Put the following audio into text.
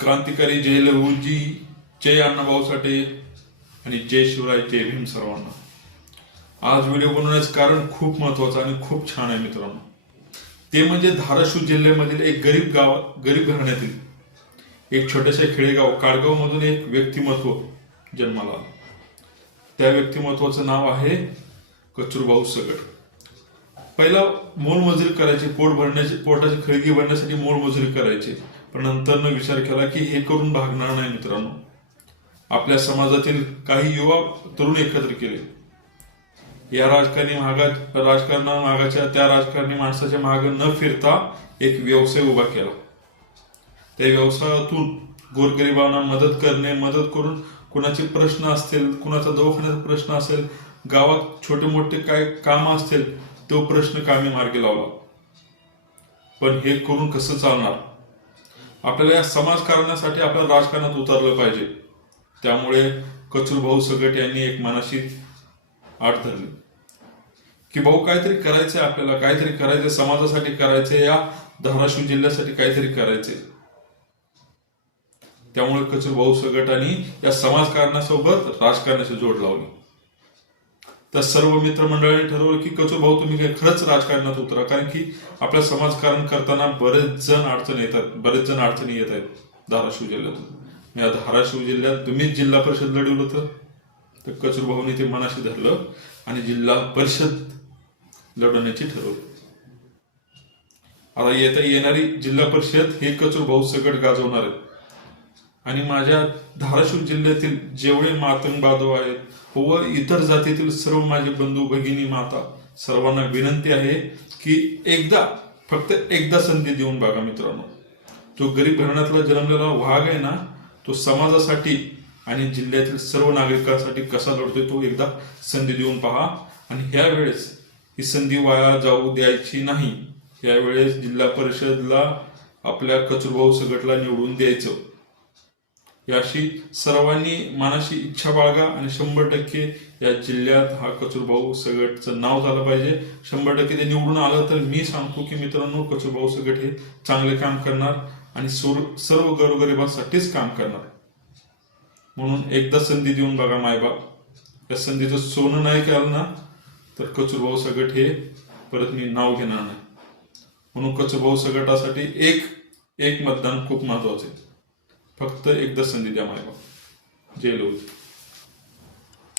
क्रांतिकारी जय लहूजी जय अण्णाभाऊ साठे आणि जय शिवराय जय भीम सर्वांना. आज व्हिडिओ बनवण्याचं कारण खूप महत्वाचं आणि खूप छान आहे मित्रांनो. ते म्हणजे धाराशिव जिल्ह्यामधील एक गरीब गाव गरीब घराण्यातील एक छोट्याशा खेडेगाव काळगाव मधून एक व्यक्तिमत्व जन्माला आलं. त्या व्यक्तिमत्वाचं नाव आहे कचूरभाऊ सगट. पहिला मोलमजुरी करायची पोट भरण्याची पोटाची खळगी भरण्यासाठी मोलमजुरी करायची. पण नंतर विचार केला की हे करून भागणार नाही मित्रांनो. आपल्या समाजातील काही युवा तरुण एकत्र केले. या राजकारणी महागा राजकारणा मागाच्या त्या राजकारणी माणसाच्या माग न फिरता एक व्यवसाय उभा केला. त्या व्यवसायातून गोरगरिबांना मदत करणे मदत करून कुणाचे प्रश्न असतील कुणाचा दवाखान्याचा प्रश्न असेल गावात छोटे मोठे काय काम असतील तो प्रश्न कामी मार्गी लावला. पण हे करून कसं चालणार? आपल्याला या समाजकारणासाठी आपल्याला राजकारणात उतरलं पाहिजे. त्यामुळे कचूर भाऊ सगट यांनी एक मनाशी आठ धरली. की भाऊ काहीतरी करायचंय आपल्याला काहीतरी करायचं समाजासाठी करायचंय या धाराशिव जिल्ह्यासाठी काहीतरी करायचे त्यामुळे कचूर भाऊ सगटांनी या समाजकारणासोबत राजकारणाची जोड लावली. तर सर्व मित्रमंडळाने ठरवलं की कचो भाऊ तुम्ही काय खरंच राजकारणात उतरा. कारण की आपल्या समाजकारण करताना बरेच जण अडचण येतात. बरेच जण अडचणी येत आहेत धाराशिव जिल्ह्यातून. या धाराशिव जिल्ह्यात तुम्हीच जिल्हा परिषद लढवलं होतं. तर कचूर भाऊने ते मनाशी धरलं आणि जिल्हा परिषद लढवण्याची ठरवलं. आता येता येणारी जिल्हा परिषद हे कचूर भाऊ सगट गाजवणार आहेत. आणि माझ्या धाराशिव जिल्ह्यातील जेवढे मातंग बांधव आहेत व इतर जातीतील सर्व माझे बंधू भगिनी माता सर्वांना विनंती आहे की एकदा फक्त एकदा संधी देऊन बघा मित्रांनो. जो गरीब घराण्यातला जन्मलेला वाघ आहे ना तो समाजासाठी आणि जिल्ह्यातील सर्व नागरिकांसाठी कसा लढतोय तो एकदा संधी देऊन पहा. आणि ह्या वेळेस ही संधी वाया जाऊ द्यायची नाही. यावेळेस जिल्हा परिषदला आपल्या कचूरभाऊ सगटला निवडून द्यायचं. याशी सर्वांनी मनाशी इच्छा बाळगा आणि शंभर टक्के या जिल्ह्यात हा कचूरभाऊ सगटचं नाव झालं पाहिजे. शंभर टक्के ते निवडून आलं तर मी सांगतो की मित्रांनो कचूरभाऊ सगट हे चांगले काम करणार आणि सर्व गोरगरिबांसाठीच काम करणार. म्हणून एकदा संधी देऊन बघा मायबाप. या संधीचं सोनं नाही केलं ना तर कचूरभाऊ सगट हे परत मी नाव घेणार नाही. म्हणून कचूरभाऊ सगटासाठी एक एक मतदान खूप महत्वाचं आहे. फक्त एकदा संधी द्या मायबाप जय लोक